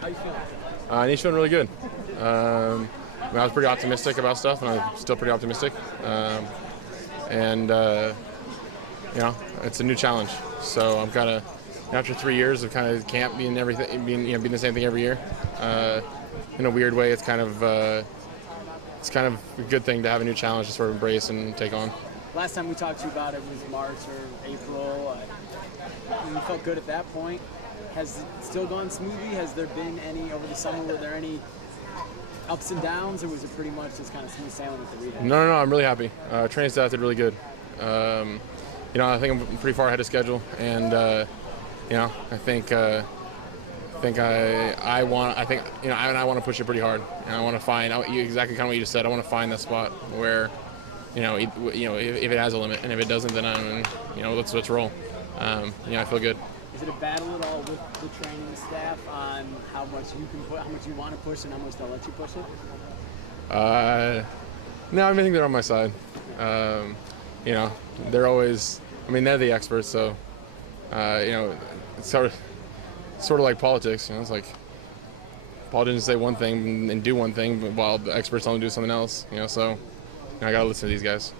How you feeling? He's feeling really good. I was pretty optimistic about stuff, and I'm still pretty optimistic. It's a new challenge. So I'm kind of, after 3 years of kind of camp being everything, being the same thing every year. In a weird way, it's kind of a good thing to have a new challenge to sort of embrace and take on. Last time we talked to you about it was March or April. You felt good at that point. Has it still gone smoothly? Has there been any over the summer? Were there any ups and downs, or was it pretty much just kind of smooth sailing with the rehab? No, I'm really happy. Training staff did really good. I think I'm pretty far ahead of schedule, and I want to push it pretty hard, and I want to find out exactly kind of what you just said. I want to find that spot where, if it has a limit, and if it doesn't, then let's roll. I feel good. Is it a battle at all with the training staff on how much you can put, how much you want to push, and how much they'll let you push it? No, I think they're on my side. They're always. They're the experts, so it's sort of like politics. It's like politicians say one thing and do one thing, while the experts only do something else. So I gotta listen to these guys.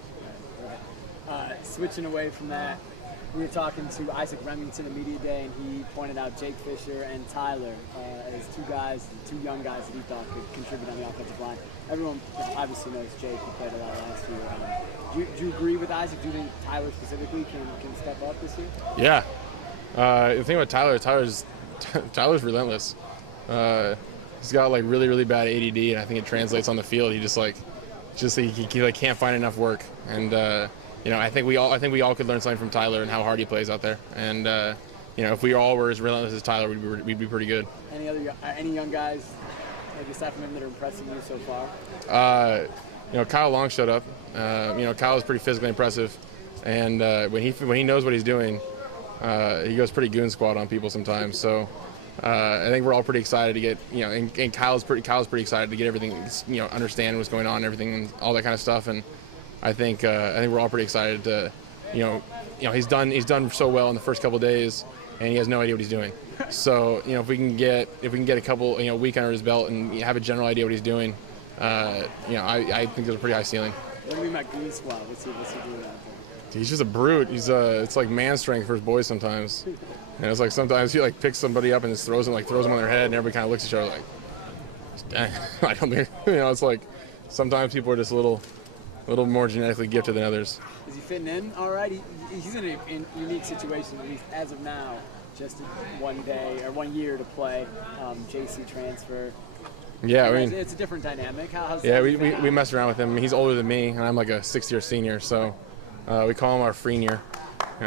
Switching away from that, we were talking to Isaac Remington at Media Day, and he pointed out Jake Fisher and Tyler as two young guys that he thought could contribute on the offensive line. Everyone obviously knows Jake. He played a lot last year. Do you agree with Isaac? Do you think Tyler specifically can step up this year? Yeah. The thing about Tyler's relentless. He's got like really, really bad ADD, and I think it translates on the field. He can't find enough work, and I think we all could learn something from Tyler and how hard he plays out there. And if we all were as relentless as Tyler, we'd be pretty good. Any young guys, maybe aside from him, that are impressing you so far? Kyle Long showed up. Kyle is pretty physically impressive, and when he knows what he's doing, he goes pretty goon squad on people sometimes. So I think we're all pretty excited to get, and Kyle's pretty excited to get everything, understand what's going on, and everything, and all that kind of stuff. And I think we're all pretty excited to, he's done so well in the first couple of days, and he has no idea what he's doing. So if we can get a couple, week under his belt and have a general idea what he's doing, I think there's a pretty high ceiling. When we met Goon Squad, what's he doing out there? He's just a brute. It's like man strength for his boys sometimes. And it's like sometimes he picks somebody up and just throws them on their head, and everybody kind of looks at each other like, dang. I don't think, it's like sometimes people are just a little more genetically gifted than others. Is he fitting in all right? He's in a unique situation, at least as of now. Just 1 year to play, JC transfer. Yeah, it's a different dynamic. We mess around with him. He's older than me, and I'm like a 6th-year senior, so we call him our freshman.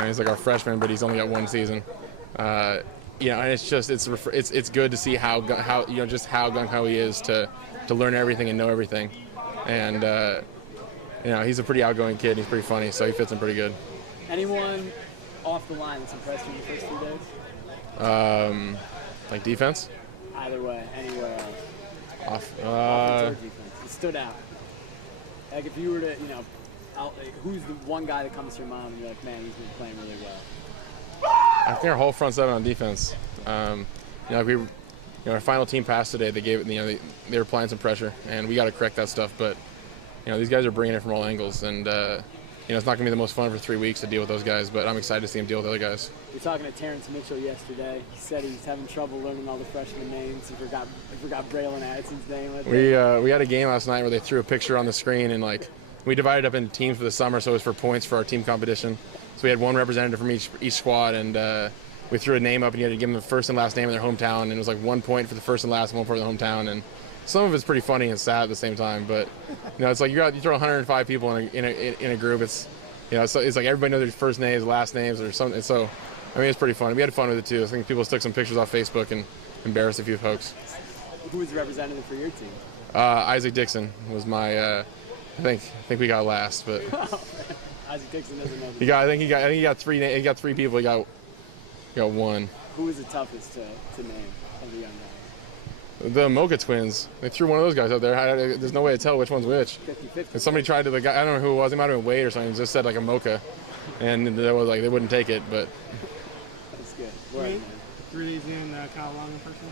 He's like our freshman, but he's only got 1 season. And it's good to see how gung ho he is to learn everything and know everything, and he's a pretty outgoing kid. He's pretty funny, so he fits in pretty good. Anyone off the line that's impressed you in the first 3 days? Like defense? Either way, anywhere else. Offense or defense. It stood out. Like if you were to, who's the one guy that comes to your mind and you're like, man, he's been playing really well? I think our whole front seven on defense. Our final team pass today, they gave it. They were applying some pressure, and we got to correct that stuff. But these guys are bringing it from all angles, and it's not going to be the most fun for 3 weeks to deal with those guys. But I'm excited to see him deal with other guys. You're talking to Terrence Mitchell yesterday. He said he's having trouble learning all the freshman names. He forgot Braylon Addison's name. We had a game last night where they threw a picture on the screen, and we divided up into teams for the summer, so it was for points for our team competition. So we had one representative from each squad, and we threw a name up, and you had to give them the first and last name of their hometown, and it was like 1 point for the first and last, 1 point for the hometown, and some of it's pretty funny and sad at the same time. But it's like you throw 105 people in a group. It's it's like everybody knows their first names, last names, or something. So it's pretty fun. We had fun with it too. I think people took some pictures off Facebook and embarrassed a few folks. Who was the representative for your team? Isaac Dixon was my. I think we got last, but Isaac Dixon doesn't know. He got 3. He got 3 people. He got 1. Who was the toughest to name of the young guys? The Mocha twins. They threw one of those guys out there. There's no way to tell which one's which. 50-50. And somebody tried to, I don't know who it was. It might have been Wade or something. Just said like a Mocha, and they wouldn't take it. But that's good. 3 days in, Kyle Long in person.